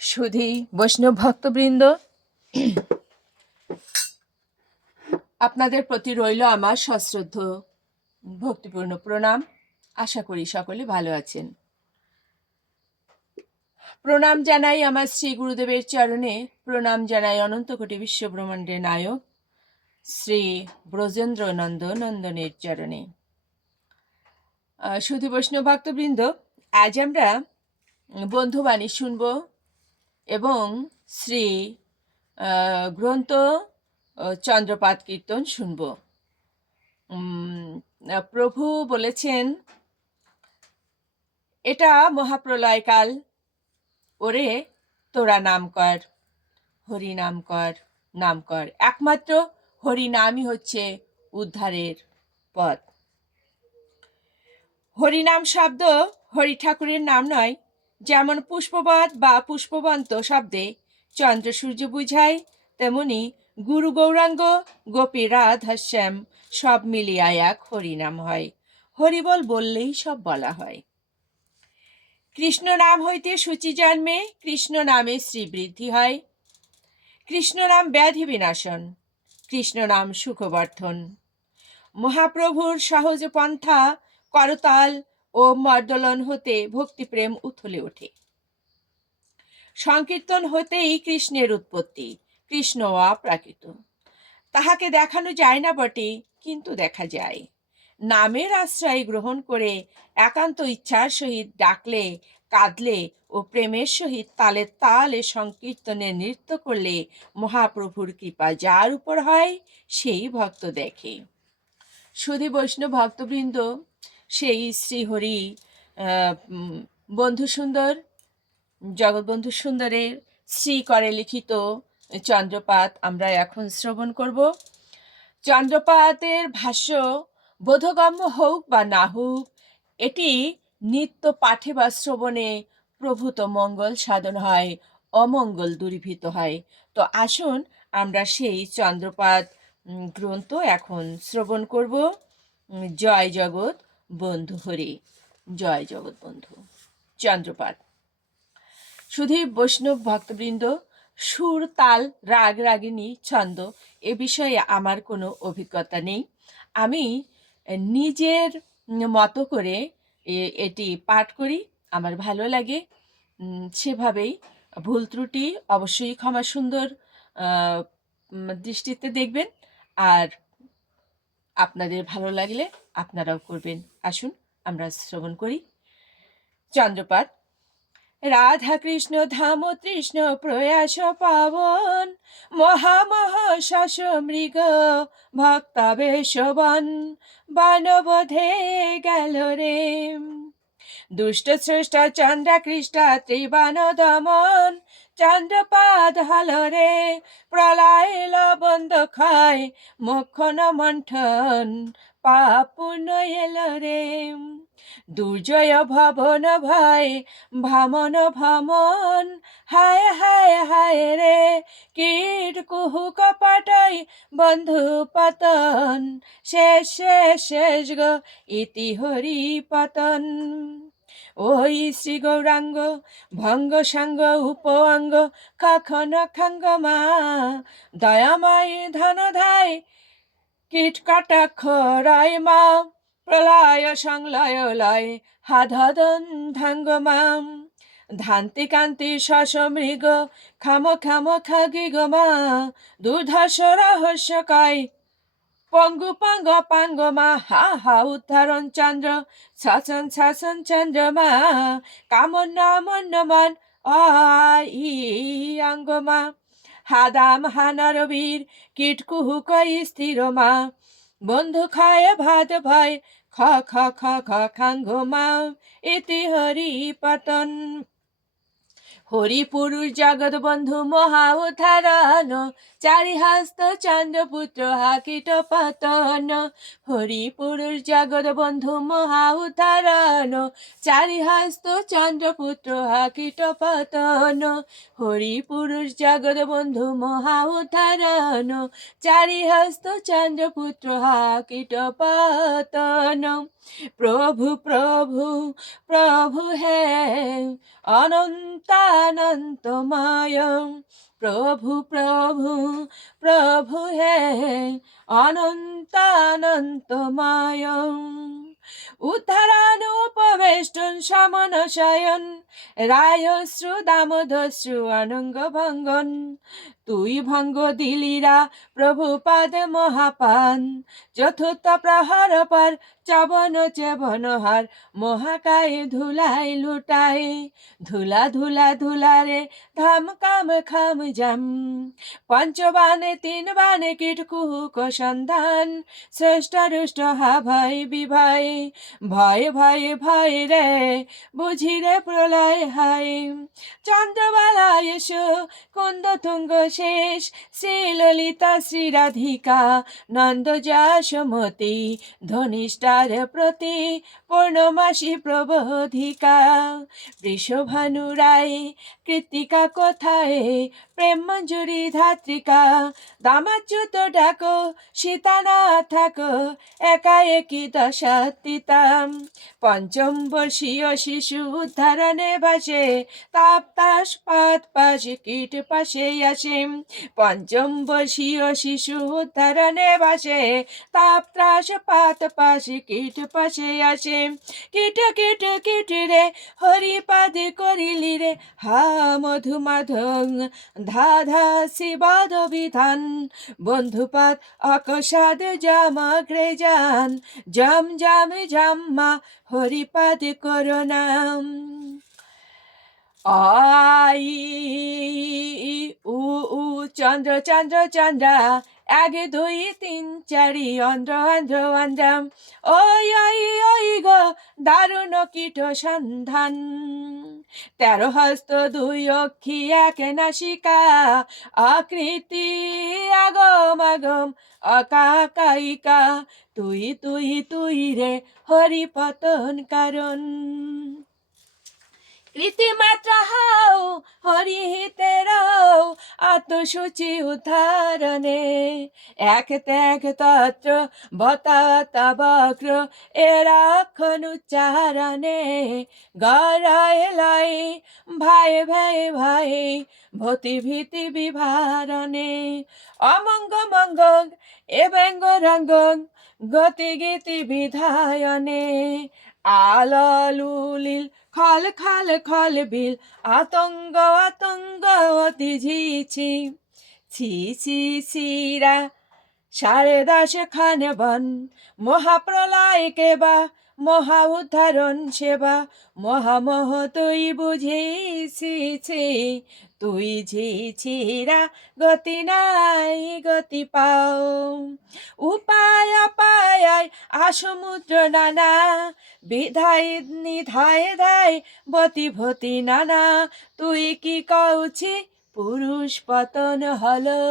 সুধী বৈষ্ণব ভক্তবৃন্দ। আপনাদের প্রতি রইল আমার সশ্রদ্ধ, ভক্তিপূর্ণ প্রণাম। আশা করি সকলে ভালো আছেন। প্রণাম জানাই আমার শ্রী গুরুদেবের চরণে। প্রণাম জানাই অনন্ত কোটি বিশ্বব্রহ্মাণ্ডের নায়ক, শ্রী ব্রজেন্দ্র নন্দ নন্দনের চরণে শুধু বৈষ্ণব ভক্তবৃন্দ, আজ আমরা বন্ধুবাণী শুনব। এবং শ্রী গ্রন্থ চন্দ্রপাত কীর্তন শুনব। প্রভু বলেছেন, এটা মহাপ্রলয়কাল, ওরে তোরা নাম কর, হরি নাম কর নাম কর। একমাত্র হরি নামই হচ্ছে উদ্ধারের পথ। হরিনাম শব্দ হরি ঠাকুরের নাম নয় যেমন পুষ্পবত বা পুষ্পবন্ত শব্দে চন্দ্র সূর্য বুঝায়, তেমনি গুরু গৌরাঙ্গ গোপী রাধা শ্যাম সব মিলিয়া এক হরিনাম হয়। হরিবল বললেই সব বলা হয়। কৃষ্ণ নাম হইতে সূচি জন্মে কৃষ্ণ নামে শ্রীবৃদ্ধি হয়। কৃষ্ণ নাম ব্যাধি বিনাশন, কৃষ্ণ নাম সুখবর্ধন। মহাপ্রভুর সহজ পন্থা, করতাল ও মর্দলন হতে ভক্তিপ্রেম উথলে ওঠে। সংকীর্তন হতেই কৃষ্ণের উৎপত্তি, কৃষ্ণ অপ্রাকৃত। তাহাকে দেখানো যায় না বটে, কিন্তু দেখা যায়। নামের আশ্রয় গ্রহণ করে একান্ত ইচ্ছার সহিত ডাকলে, কাঁদলে ও প্রেমের সহিত তালে তালে সংকীর্তনে নৃত্য করলে মহাপ্রভুর কৃপা যার উপর হয়, সেই ভক্ত দেখে। সুধী বৈষ্ণব ভক্তবৃন্দ সেই শ্রীহরি বন্ধু সুন্দর জগৎবন্ধু সুন্দরের শ্রী করে লিখিত চন্দ্রপাত আমরা এখন শ্রবণ করব। চন্দ্রপাতের ভাষ্য, বোধগম্য হোক বা না হোক এটি নিত্য পাঠে বা শ্রবণে প্রভূত মঙ্গল সাধন হয়, অমঙ্গল দূরীভূত হয়। তো আসুন আমরা সেই চন্দ্রপাত গ্রন্থ এখন শ্রবণ করব। জয় জগৎ। বন্ধু হরে। জয় জগৎ বন্ধু। চন্দ্রপাত শুধু বৈষ্ণব ভক্তবৃন্দ, সুর, তাল, রাগ, রাগিনী, ছন্দ, এ বিষয়ে আমার কোনো অভিজ্ঞতা নেই। আমি নিজের মতো করে এটি পাঠ করি। আমার ভালো লাগে। সেভাবেই ভুল ত্রুটি অবশ্যই ক্ষমা সুন্দর দৃষ্টিতে দেখবেন। আর আপনাদের ভালো লাগলে আপনারাও করবেন। আসুন, আমরা শ্রবণ করি। চন্দ্রপাত রাধা কৃষ্ণ, ধাম তৃষ্ণ প্রয়াস পাবন, মহামহ শাস মৃগ ভক্তাবেশবন বানবধে গেল রে। দুষ্ট চন্দ্র কৃষ্ণ ত্রিবান দমন, চন্দ্রপাদ হল রে প্রলয় লবন্দ খায় মক্ষণ মন্থন পাপুন এল রে। দুর্জয় ভবন ভাই, ভামন ভমন, হায় হায় হায় রে, কীট কুহুক পাটাই বন্ধু পতন, শেষ শেষ শেষ গো ইতি হরি পতন। ওই শ্রী গৌরাঙ্গ, ভঙ্গ সাঙ্গ, উপঅঙ্গ কখন খাঙ্গ মা, দয়াময় ধন ধায় কীট কটাক্ষ রয় মা। প্রলয়, সংলয়, লয় হাধদন ধাঙ্গ মাম, ধান্তি কান্তি, শশ মৃগ, খাম খাম খাগি গো মা, দুর্ধর্ষ রহস্য কয়। পঙ্গু পাঙ্গ পাঙ্গ মা, হা হা উদ্ধারণ চন্দ্র শাসন শাসন চন্দ্র মা, কামন নামন মান আই অঙ্গ হাদাম হানার বীর, কীট কুহু কই স্থির মা বন্ধু খায় ভাত ভয় খ খ খ খ খাঙ্গ মা ইতি হরি পতন। হরি পুরুষ জগৎ বন্ধু মহা উদ্ধারণ চারি হস্ত চন্দ্রপুত্র হাকিট পতন। হরিপুরুষ জগৎ বন্ধু মহা উদ্ধারণ চারি হস্ত চন্দ্রপুত্র হাকিট পতন। হরিপুরুষ জগৎ বন্ধু মহা উদ্ধারণ চারি হস্ত চন্দ্রপুত্র হাকিট পতন। প্রভু প্রভু প্রভু হে অনন্তানন্তময় প্রভু প্রভু প্রভু হে অনন্তানন্তময় উদ্ধারানুপবেষ্টন সমন শয়ন রায়শ্রু দামোদশ্রু অনঙ্গ ভঙ্গন তুই ভঙ্গ দিলিরা প্রভুপাদ মহাপান। চতুর্থ প্রহর পর চবন চেবন হার, মহাকায় ধুলাই লুটাই। ধুলা ধুলা ধুলা রে ধাম কাম খাম জাম। পঞ্চবানে তিন বানে কীট কুহুক সন্ধান। শ্রেষ্ঠ রুষ্ট হা ভাই বিভাই। ভয় ভয় ভয় রে, বুঝি রে প্রলয় হাই। চন্দ্রবালা এসো, কুন্দ তুঙ্গ শেষ শ্রী ললিতা, শ্রী রাধিকা নন্দ সমতি ধনিষ্ঠার প্রতি পূর্ণমাসী প্রবোধিকা। বৃষভানু রায় কৃতিকা কোথায়? প্রেম মঞ্জুরি ধাত্রিকা দামাচ্যুত ডাকো সীতা না থাকো একা একই দশাতিতাম। পঞ্চম বর্ষীয় শিশু উদ্ধারণে বাসে তাপ তাস পাত পাশে, কীট পাশে আসে। পঞ্চম বর্ষীয় শিশু উদ্ধারণে বাসে তাপ ত্রাস পাত পাশে, কীট পাশে আসে। কীট কীট কীট রে, হরিপাদে করিলি রে, হা মধু মাধং ধা ধা শিবাদ বিধান বন্ধুপাত অকসাদ জামাগ্রে যান জম জাম জাম্মা হরিপাদ করোনাম আই, উ উ, চন্দ্র চন্দ্র, চন্দ্রা, এক, দুই, তিন, চারি, অন্ধ্র অন্ধ্র অন্ধ্রাম ওই ওই ওই গো দারুণ কীট সন্ধান। তেরো হস্ত দুই অক্ষি এক নাসিকা, আকৃতি আগম আগম অকাকাইকা তুই তুই তুই রে হরিপতন কারণ। কৃতিমাত্রা হাও হরিহিতেরাও আত্মসূচি উদ্ধারণে। এক ত্যাগ তত্র বতাতা বক্র এরাক্ষণ উচ্চারণে। গড়ায় লাই, ভাই ভাই ভাই, ভতি ভীতি বিভারণে। অমঙ্গ মঙ্গ, এ ব্যঙ্গ গতি গীতি বিধায়নে। আলুলিল খল খল খল বিল, আতঙ্গ আতঙ্গ অতি ঝিছি ছি ছি, ছিরা, সাড়ে দশ খান বন মহাপ্রলয় কেবা মহা উদ্ধারণ সেবা মহামহ তুই বুঝিছি তুই ঝিছিরা গতি নাই, গতি পাও। উপায় পায় আসমুদ্র নানা, বিধায় নিধায় ধায় বতি ভতি নানা, তুই কি কৌছি পুরুষ পতন হলো।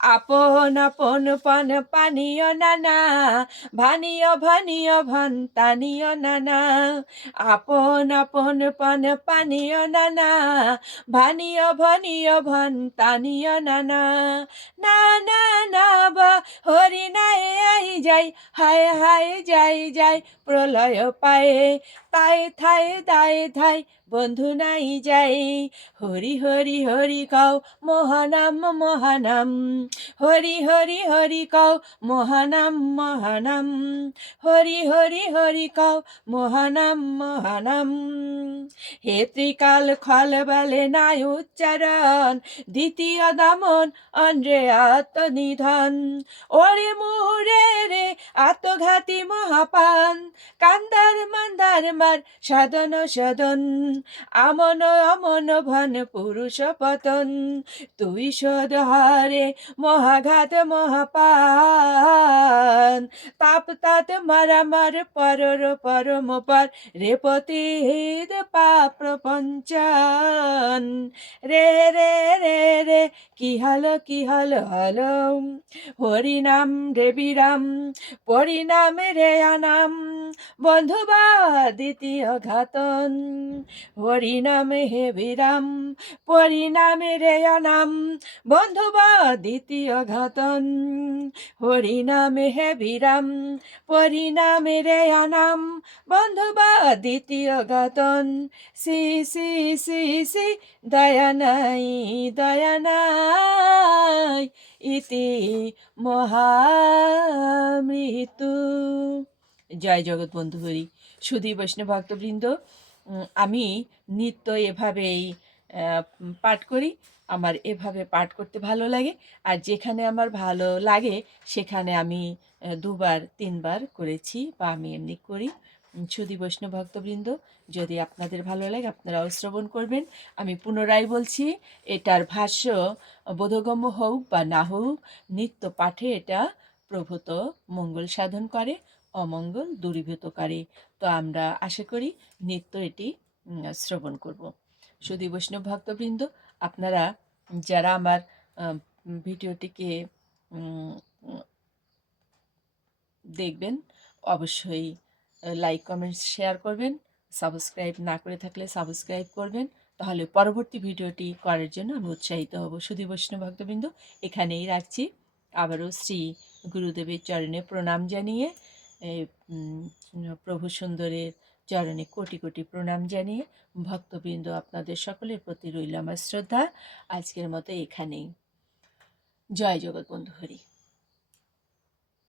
আপন আপন, পন পানীয় নানা ভানীয় ভানীয় ভন তানীয় নানা। আপন আপন, পন পানীয় নানা ভানীয় ভানীয় ভন তানীয় নানা। না না না, বা, হরি নাই, আই যাই হায় হায় যাই যাই, প্রলয় পায়ে। তাই, থাই দায় ধাই বন্ধু নাই যাই। হরি হরি হরি কও, মহানাম মহানাম। হরি হরি হরি কও, মহানাম মহানাম। হরি হরি হরি কও, মহানাম মহানাম। হে ত্রিকাল খল বলে নাই উচ্চারণ, দ্বিতীয় দামন অন্দ্রে আত্মনিধন। ওরে মুরে রে, আত্মঘাতী মহাপান, কান্দার মান্দার মার সাধন সাধন। আমন অমন ভন পুরুষ পতন। তুই শোধ হারে মহাঘাত মহাপান। তাপ তাত মারামার পরর পরম পর রেপতি পাপ প্রপঞ্চন রে রে রে রে কি হলো কি হলো হলো? হরিনাম রে বিরাম, পরিণামে রে আনাম। বন্ধুবা দ্বিতীয় ঘাতন হরিনামে হে বিরাম, পরিণামে রে অনাম। বন্ধু দ্বিতীয় ঘাতন হরিনামে হে বিরাম, পরিণামে রে অনাম। বন্ধু দ্বিতীয় ঘাতন সি সি সি সি, দয়া নাই দয়া নাই। ইতি মহামৃত্যু। জয় জগৎ বন্ধু হরি। সুধী বৈষ্ণব ভক্তবৃন্দ আমি নিত্য এভাবেই পাঠ করি। আমার এভাবে পাঠ করতে ভালো লাগে আর যেখানে আমার ভালো লাগে সেখানে আমি দুবার, তিনবার করেছি বা আমি এমনি করি। সুধী বৈষ্ণব ভক্তবৃন্দ, যদি আপনাদের ভালো লাগে আপনারাও শ্রবণ করবেন। আমি পুনরায় বলছি, এটার ভাষ্য, বোধগম্য হোক বা না হোক নিত্য পাঠে এটা প্রভূত মঙ্গল সাধন করে। অমঙ্গল দূরীভূত করে তো আমরা আশা করি নিত্য এটি শ্রবণ করব। সুধী বৈষ্ণব ভক্তবৃন্দ, আপনারা যারা আমার ভিডিওটিকে দেখবেন, অবশ্যই লাইক কমেন্টস শেয়ার করবেন। সাবস্ক্রাইব না করে থাকলে সাবস্ক্রাইব করবেন। তাহলে পরবর্তী ভিডিওটি করার জন্য আমি উৎসাহিত হব। সুধী বৈষ্ণব ভক্তবৃন্দ, এখানেই রাখছি। আবারও শ্রী গুরুদেবের চরণে প্রণাম জানিয়ে প্রভু সুন্দরের চরণে কোটি কোটি প্রণাম জানিয়ে ভক্তবৃন্দ আপনাদের সকলের প্রতি রইল আমার শ্রদ্ধা। আজকের মতো এখানেই। জয় জগৎ বন্ধু হরি।